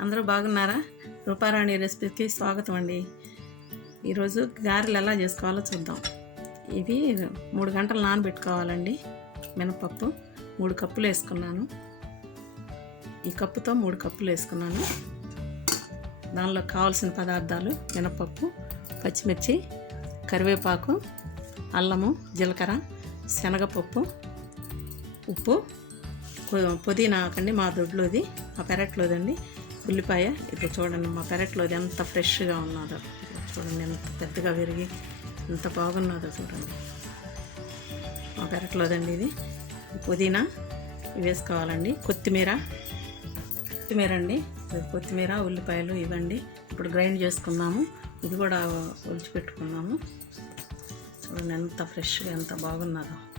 అందరూ బాగున్నారా? రూపారాణి రెసిపీకి స్వాగతం అండి. ఈరోజు గారెలు ఎలా చేసుకోవాలో చూద్దాం. ఇవి మూడు గంటలు నానబెట్టుకోవాలండి. మినపప్పు మూడు కప్పులు వేసుకున్నాను. ఈ కప్పుతో మూడు కప్పులు వేసుకున్నాను. దానిలో కావాల్సిన పదార్థాలు మినపప్పు పచ్చిమిర్చి కరివేపాకు అల్లము జీలకర్ర శనగపప్పు ఉప్పు పు- పుదీనా కండి మా దొడ్లోది మా పెరట్లోదండి. ఉల్లిపాయ. ఇప్పుడు చూడండి మా పెరట్లోది ఎంత ఫ్రెష్గా ఉన్నదో. చూడండి ఎంత పెద్దగా విరిగి ఎంత బాగున్నదో చూడండి. మా పెరట్లోదండి ఇది. పుదీనా వేసుకోవాలండి. కొత్తిమీర. కొత్తిమీర అండి. కొత్తిమీర ఉల్లిపాయలు ఇవ్వండి ఇప్పుడు గ్రైండ్ చేసుకున్నాము. ఇది కూడా ఒలిచి పెట్టుకున్నాము చూడండి ఎంత ఫ్రెష్గా ఎంత బాగున్నదో.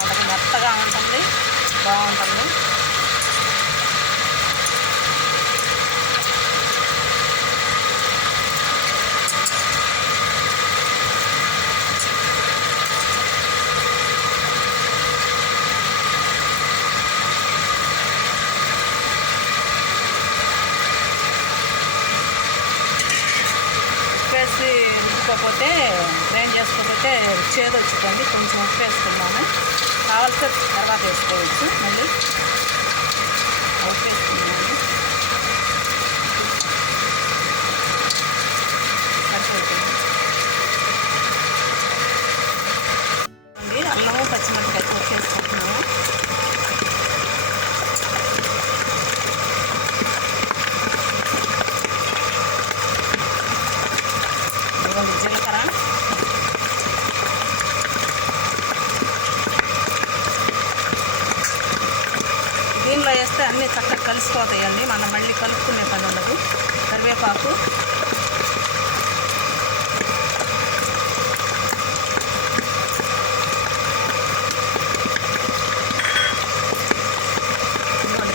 చాలా బాగుంటుంది. మెత్తగా ఉంటుంది. బాగుంటుంది. ఉప్పు వేసి గ్రైండ్ చేసుకోకపోతే చేదు వచ్చిందండి కొంచెం ఉప్పు వేసుకున్నాను కావాల్సిన తర్వాత వేసుకోవచ్చు మళ్ళీ ఉప్పు వేసుకున్నాను సరిపోతుంది అండి అల్లము పచ్చిమిరపకాయ కూర చేసుకుంటున్నాము ఇదిగోండి జీలకర్ర దీనిలో వేస్తే అన్నీ చక్కగా కలిసిపోతాయండి. మనం మళ్ళీ కలుపుకునే పని ఉండదు. కరివేపాకు.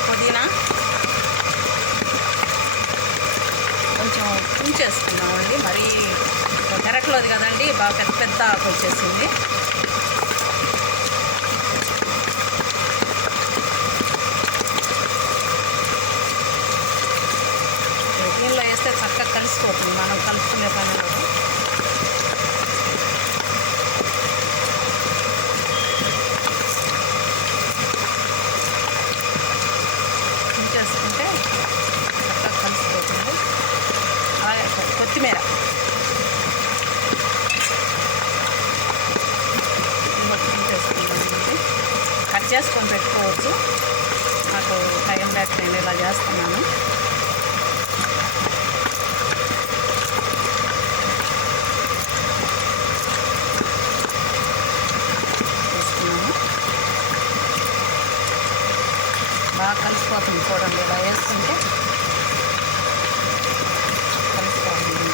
పుదీనా. కొంచెం ఉంచేసుకున్నామండి మరి పెరట్లోది కదండి. బాగా పెద్ద పెద్ద ఆకు వచ్చేసింది దీనిలో వేస్తే చక్కగా కలిసిపోతుంది మనం కలుపుకునే పని లేదు ఉంచేసుకుంటే చక్కగా కలిసిపోతుంది అలాగే కొత్తిమీర మొత్తం చేసుకున్నానండి కట్ చేసుకొని పెట్టుకోవచ్చు. నాకు టైం లేక నేను ఇలా చేస్తున్నాను. బాగా కలిసిపోతుంది చూడండి ఇలా వేసుకుంటే కలిసిపోతుంది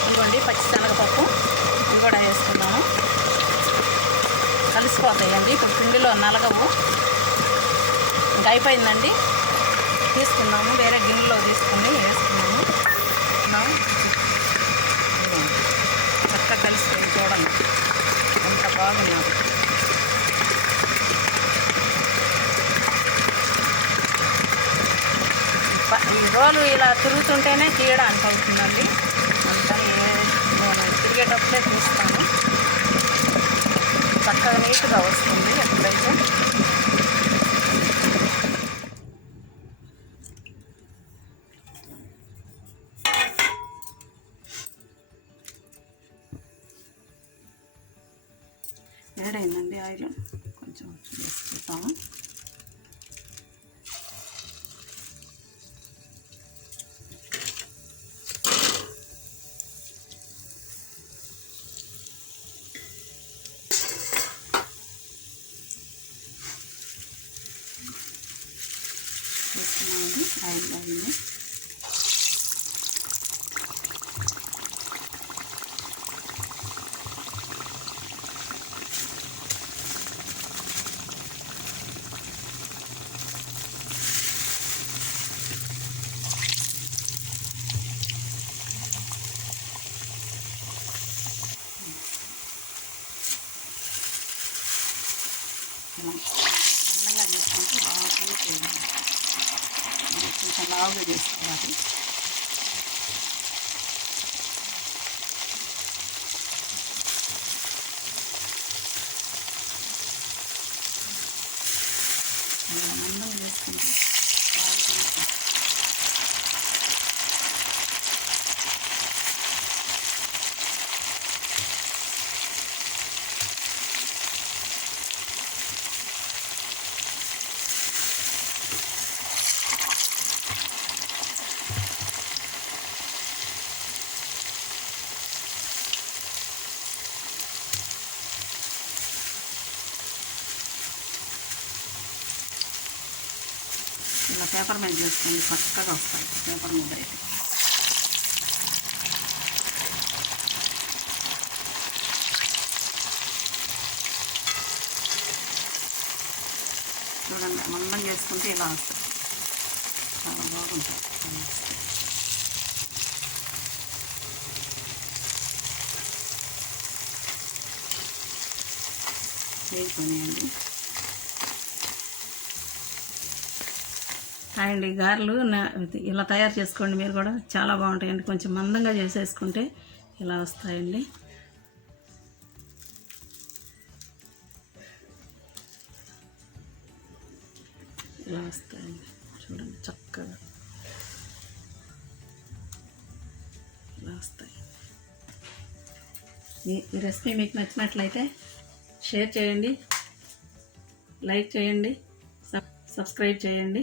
ఇదిగోండి పచ్చిశనగపప్పు ఇవి కూడా వేసుకున్నాము కలిసిపోతాయండి ఇప్పుడు పిండిలో నలగవు. ఇంకా అయిపోయిందండి. తీసుకున్నాము. వేరే గిన్నెలో తీసుకుని వేసుకున్నాము. చక్కగా కలిసిపోయింది చూడండి ఎంత బాగున్నాము ఈ రోలు ఇలా తిరుగుతుంటేనే తీయడానికి అవుతుందండి. అంతా తిరిగేటప్పుడే తీస్తాను చక్కగా నీట్గా వస్తుంది ఎప్పుడైతే. వేడైందండి ఆయిల్. కొంచెం వేసుకుంటాము అందంగా చేసుకుంటే బాగా చేయాలి కొంచెం లావుగా చేసుకోవాలి ఇలా మందంగా చేసుకుంటే బాగా చేయాలి. ఇలా పేపర్ మీద చేసుకోండి చక్కగా వస్తాయి పేపర్ మీద అయితే. చూడండి మందం చేసుకుంటే ఇలా వస్తుంది చాలా బాగుంటుంది చాలా అండి వేసుకొనియండి అండి గారెలు ఇలా తయారు చేసుకోండి మీరు కూడా. చాలా బాగుంటాయండి. కొంచెం మందంగా చేసేసుకుంటే ఇలా వస్తాయండి. ఇలా వస్తాయండి. చూడండి చక్కగా. ఇలా వస్తాయి. ఈ ఈ రెసిపీ మీకు నచ్చినట్లయితే షేర్ చేయండి. లైక్ చేయండి. సబ్ సబ్స్క్రైబ్ చేయండి.